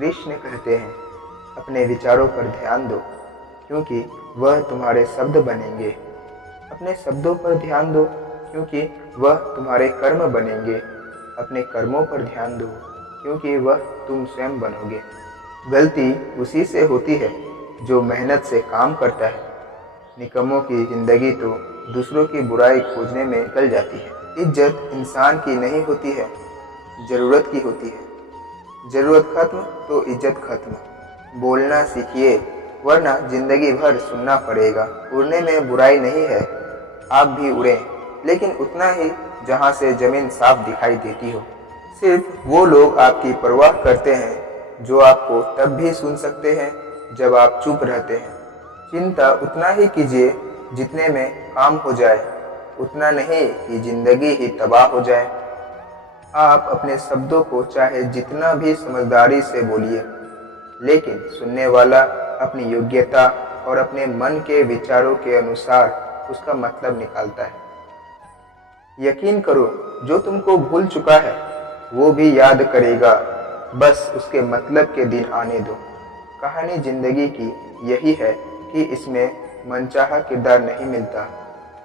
कृष्ण कहते हैं, अपने विचारों पर ध्यान दो, क्योंकि वह तुम्हारे शब्द बनेंगे। अपने शब्दों पर ध्यान दो, क्योंकि वह तुम्हारे कर्म बनेंगे। अपने कर्मों पर ध्यान दो, क्योंकि वह तुम स्वयं बनोगे। गलती उसी से होती है जो मेहनत से काम करता है। निकम्मों की जिंदगी तो दूसरों की बुराई खोजने में निकल जाती है। इज्जत इंसान की नहीं होती है, ज़रूरत की होती है। ज़रूरत खत्म तो इज्जत खत्म। बोलना सीखिए, वरना जिंदगी भर सुनना पड़ेगा। उड़ने में बुराई नहीं है, आप भी उड़ें, लेकिन उतना ही जहाँ से ज़मीन साफ दिखाई देती हो। सिर्फ वो लोग आपकी परवाह करते हैं जो आपको तब भी सुन सकते हैं जब आप चुप रहते हैं। चिंता उतना ही कीजिए जितने में काम हो जाए, उतना नहीं कि जिंदगी ही तबाह हो जाए। आप अपने शब्दों को चाहे जितना भी समझदारी से बोलिए, लेकिन सुनने वाला अपनी योग्यता और अपने मन के विचारों के अनुसार उसका मतलब निकालता है। यकीन करो, जो तुमको भूल चुका है वो भी याद करेगा, बस उसके मतलब के दिन आने दो। कहानी जिंदगी की यही है कि इसमें मनचाहा किरदार नहीं मिलता।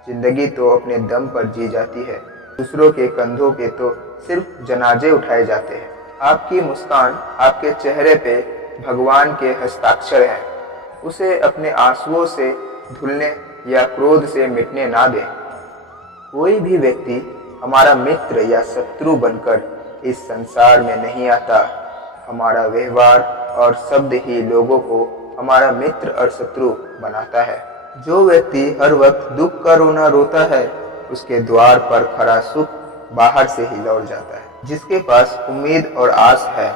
जिंदगी तो अपने दम पर जी जाती है। दूसरों के कंधों पे तो सिर्फ जनाजे उठाए जाते हैं। आपकी मुस्कान, आपके चेहरे पे भगवान के हस्ताक्षर हैं। उसे अपने आंसुओं से धुलने या क्रोध से मिटने ना दें। कोई भी व्यक्ति हमारा मित्र या शत्रु बनकर इस संसार में नहीं आता। हमारा व्यवहार और शब्द ही लोगों को हमारा मित्र और शत्रु बनाता है। जो व्यक्ति हर वक्त दुख का रोना रोता है, उसके द्वार पर खड़ा सुख बाहर से ही लौट जाता है। जिसके पास उम्मीद और आस है,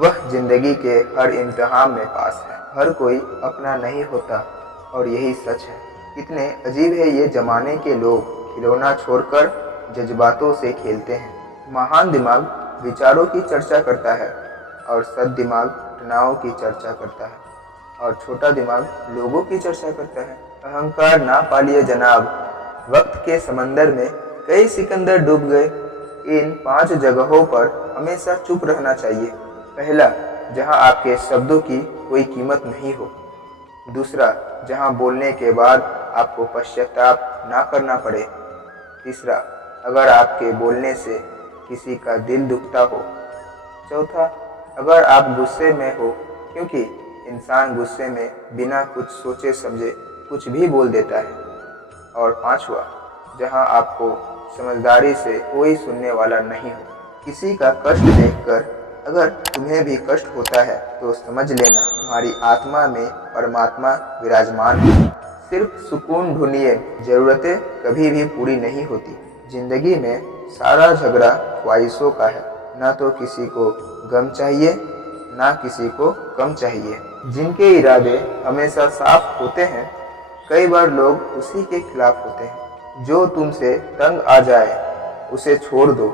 वह जिंदगी के हर इम्तिहान में पास है। हर कोई अपना नहीं होता, और यही सच है। कितने अजीब है ये जमाने के लोग, खिलौना छोड़कर जज्बातों से खेलते हैं। महान दिमाग विचारों की चर्चा करता है, और सद दिमाग घटनाओं की चर्चा करता है, और छोटा दिमाग लोगों की चर्चा करता है। अहंकार ना पालिए जनाब, वक्त के समंदर में कई सिकंदर डूब गए। इन 5 जगहों पर हमेशा चुप रहना चाहिए। पहला, जहां आपके शब्दों की कोई कीमत नहीं हो। दूसरा, जहां बोलने के बाद आपको पश्चाताप ना करना पड़े। तीसरा, अगर आपके बोलने से किसी का दिल दुखता हो। चौथा, अगर आप गुस्से में हो, क्योंकि इंसान गुस्से में बिना कुछ सोचे समझे कुछ भी बोल देता है। और पांचवा, जहां आपको समझदारी से कोई सुनने वाला नहीं हो। किसी का कष्ट देखकर अगर तुम्हें भी कष्ट होता है तो समझ लेना तुम्हारी आत्मा में परमात्मा विराजमान है। सिर्फ सुकून ढूंढिए, जरूरतें कभी भी पूरी नहीं होती। जिंदगी में सारा झगड़ा ख्वाहिशों का है। ना तो किसी को गम चाहिए, ना किसी को कम चाहिए। जिनके इरादे हमेशा साफ होते हैं, कई बार लोग उसी के खिलाफ होते हैं। जो तुमसे तंग आ जाए उसे छोड़ दो,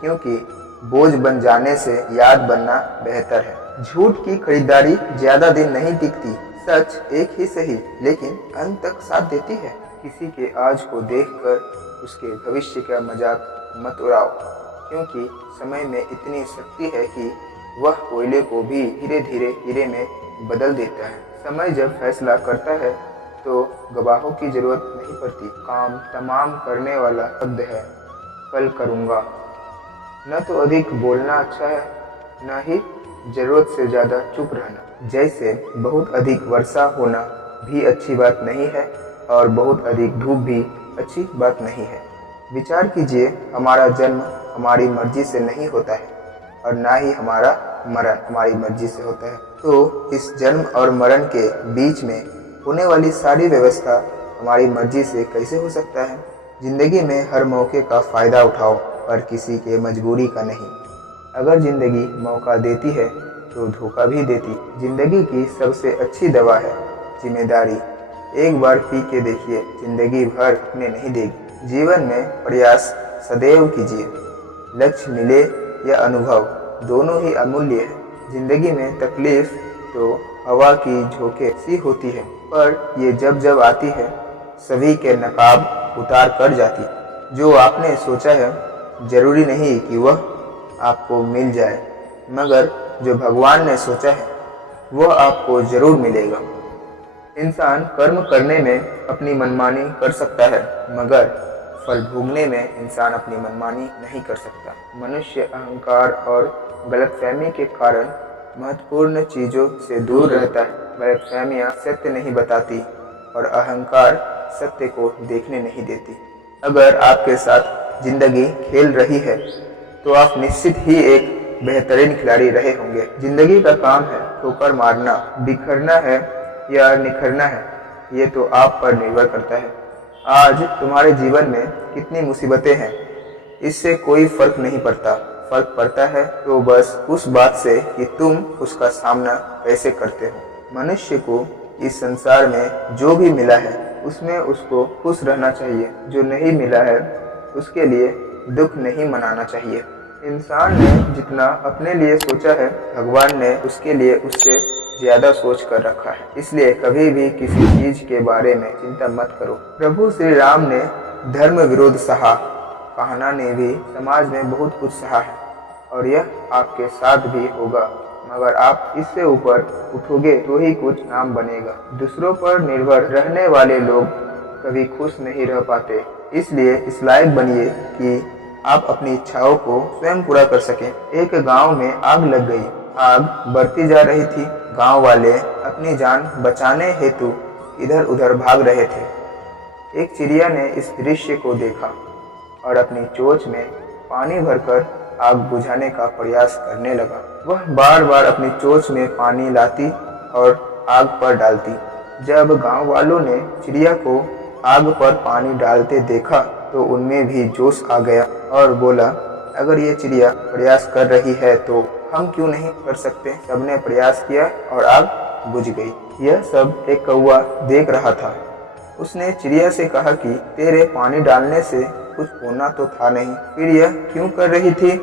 क्योंकि बोझ बन जाने से याद बनना बेहतर है। झूठ की खरीदारी ज्यादा दिन नहीं टिकती। सच एक ही सही, लेकिन अंत तक साथ देती है। किसी के आज को देखकर उसके भविष्य का मजाक मत उड़ाओ, क्योंकि समय में इतनी शक्ति है कि वह कोयले को भी धीरे धीरे हीरे में बदल देता है। समय जब फैसला करता है तो गवाहों की जरूरत नहीं पड़ती। काम तमाम करने वाला शब्द है, कल करूँगा। न तो अधिक बोलना अच्छा है, न ही जरूरत से ज़्यादा चुप रहना। जैसे बहुत अधिक वर्षा होना भी अच्छी बात नहीं है, और बहुत अधिक धूप भी अच्छी बात नहीं है। विचार कीजिए, हमारा जन्म हमारी मर्जी से नहीं होता है, और ना ही हमारा मरण हमारी मर्जी से होता है। तो इस जन्म और मरण के बीच में होने वाली सारी व्यवस्था हमारी मर्जी से कैसे हो सकता है। जिंदगी में हर मौके का फ़ायदा उठाओ, पर किसी के मजबूरी का नहीं। अगर जिंदगी मौका देती है तो धोखा भी देती। जिंदगी की सबसे अच्छी दवा है जिम्मेदारी। एक बार पी के देखिए, जिंदगी भर थकने नहीं देगी। जीवन में प्रयास सदैव कीजिए। लक्ष्य मिले या अनुभव, दोनों ही अमूल्य है। जिंदगी में तकलीफ तो हवा की झोंके सी होती है, पर ये जब जब आती है सभी के नकाब उतार कर जाती है। जो आपने सोचा है जरूरी नहीं कि वह आपको मिल जाए, मगर जो भगवान ने सोचा है वह आपको जरूर मिलेगा। इंसान कर्म करने में अपनी मनमानी कर सकता है, मगर फल भोगने में इंसान अपनी मनमानी नहीं कर सकता। मनुष्य अहंकार और गलतफहमी के कारण महत्वपूर्ण चीजों से दूर रहता है। गलतफहमियां सत्य नहीं बताती और अहंकार सत्य को देखने नहीं देती। अगर आपके साथ जिंदगी खेल रही है तो आप निश्चित ही एक बेहतरीन खिलाड़ी रहे होंगे। जिंदगी का काम है ठोकर मारना, बिखरना है या निखरना है, ये तो आप पर निर्भर करता है। आज तुम्हारे जीवन में कितनी मुसीबतें हैं, इससे कोई फर्क नहीं पड़ता। फर्क पड़ता है तो बस उस बात से कि तुम उसका सामना कैसे करते हो। मनुष्य को इस संसार में जो भी मिला है उसमें उसको खुश रहना चाहिए। जो नहीं मिला है उसके लिए दुख नहीं मनाना चाहिए। इंसान ने जितना अपने लिए सोचा है, भगवान ने उसके लिए उससे ज्यादा सोच कर रखा है। इसलिए कभी भी किसी चीज के बारे में चिंता मत करो। प्रभु श्री राम ने धर्म विरोध सहा, कान्हा ने भी समाज में बहुत कुछ सहा है और यह आपके साथ भी होगा, मगर आप इससे ऊपर उठोगे तो ही कुछ नाम बनेगा। दूसरों पर निर्भर रहने वाले लोग कभी खुश नहीं रह पाते। इसलिए इस लायक बनिए कि आप अपनी इच्छाओं को स्वयं पूरा कर सकें। एक गांव में आग लग गई। आग बढ़ती जा रही थी। गांव वाले अपनी जान बचाने हेतु इधर उधर भाग रहे थे। एक चिड़िया ने इस दृश्य को देखा और अपनी चोंच में पानी भरकर आग बुझाने का प्रयास करने लगा। वह बार बार अपनी चोंच में पानी लाती और आग पर डालती। जब गांव वालों ने चिड़िया को आग पर पानी डालते देखा तो उनमें भी जोश आ गया और बोला, अगर ये चिड़िया प्रयास कर रही है तो हम क्यों नहीं कर सकते। सबने प्रयास किया और आग बुझ गई। यह सब एक कौवा देख रहा था। उसने चिड़िया से कहा कि तेरे पानी डालने से कुछ होना तो था नहीं, फिर यह क्यों कर रही थी।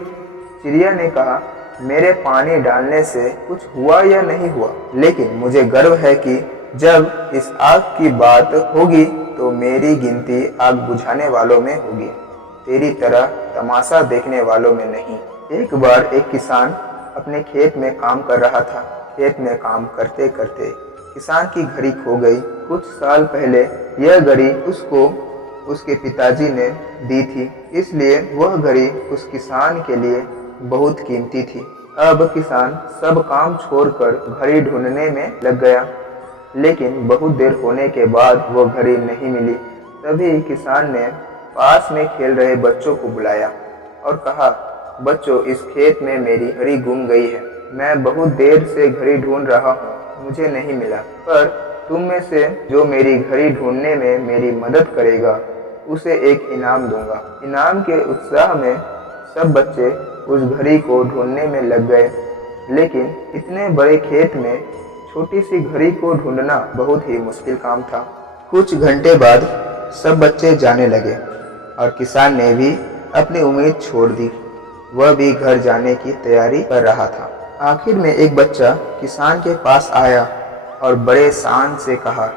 चिड़िया ने कहा, मेरे पानी डालने से कुछ हुआ या नहीं हुआ, लेकिन मुझे गर्व है कि जब इस आग की बात होगी तो मेरी गिनती आग बुझाने वालों में होगी, तेरी तरह तमाशा देखने वालों में नहीं। एक बार एक किसान अपने खेत में काम कर रहा था। खेत में काम करते करते किसान की घड़ी खो गई। कुछ साल पहले यह घड़ी उसको उसके पिताजी ने दी थी, इसलिए वह घड़ी उस किसान के लिए बहुत कीमती थी। अब किसान सब काम छोड़कर घड़ी ढूंढने में लग गया, लेकिन बहुत देर होने के बाद वो घड़ी नहीं मिली। तभी किसान ने पास में खेल रहे बच्चों को बुलाया और कहा, बच्चों, इस खेत में मेरी घड़ी गुम गई है। मैं बहुत देर से घड़ी ढूंढ रहा हूँ, मुझे नहीं मिला, पर तुम में से जो मेरी घड़ी ढूंढने में मेरी मदद करेगा उसे एक इनाम दूंगा। इनाम के उत्साह में सब बच्चे उस घड़ी को ढूंढने में लग गए, लेकिन इतने बड़े खेत में छोटी सी घड़ी को ढूंढना बहुत ही मुश्किल काम था। कुछ घंटे बाद सब बच्चे जाने लगे और किसान ने भी अपनी उम्मीद छोड़ दी। वह भी घर जाने की तैयारी कर रहा था। आखिर में एक बच्चा किसान के पास आया और बड़े शान से कहा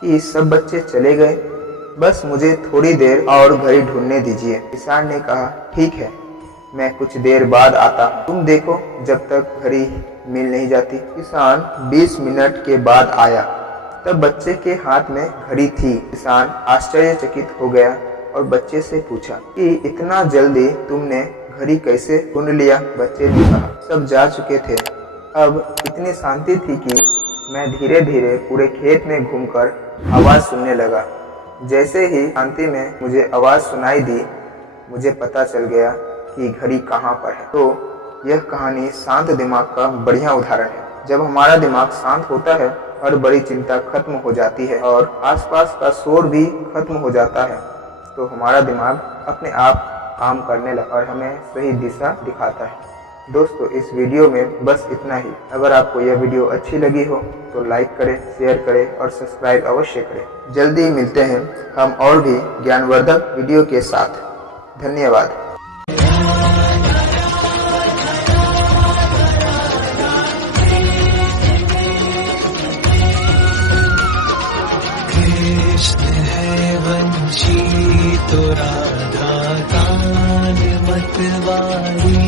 कि सब बच्चे चले गए, बस मुझे थोड़ी देर और घड़ी ढूंढने दीजिए। किसान ने कहा, ठीक है, मैं कुछ देर बाद आता हूँ, तुम देखो जब तक घड़ी मिल नहीं जाती। किसान 20 मिनट के बाद आया। तब बच्चे के हाथ में घड़ी थी। किसान आश्चर्यचकित हो गया और बच्चे से पूछा कि इतना जल्दी तुमने घड़ी कैसे ढूंढ लिया। बच्चे ने कहा, सब जा चुके थे। अब इतनी शांति थी कि मैं धीरे धीरे पूरे खेत में घूमकर आवाज सुनने लगा। जैसे ही शांति में मुझे आवाज सुनाई दी, मुझे पता चल गया कि घड़ी कहाँ पर है। तो यह कहानी शांत दिमाग का बढ़िया उदाहरण है। जब हमारा दिमाग शांत होता है, हर बड़ी चिंता खत्म हो जाती है और आसपास का शोर भी खत्म हो जाता है, तो हमारा दिमाग अपने आप काम करने लगता है और हमें सही दिशा दिखाता है। दोस्तों, इस वीडियो में बस इतना ही। अगर आपको यह वीडियो अच्छी लगी हो तो लाइक करें, शेयर करें और सब्सक्राइब अवश्य करें। जल्दी मिलते हैं हम और भी ज्ञानवर्धक वीडियो के साथ। धन्यवाद। तो राधा कान मतवारी।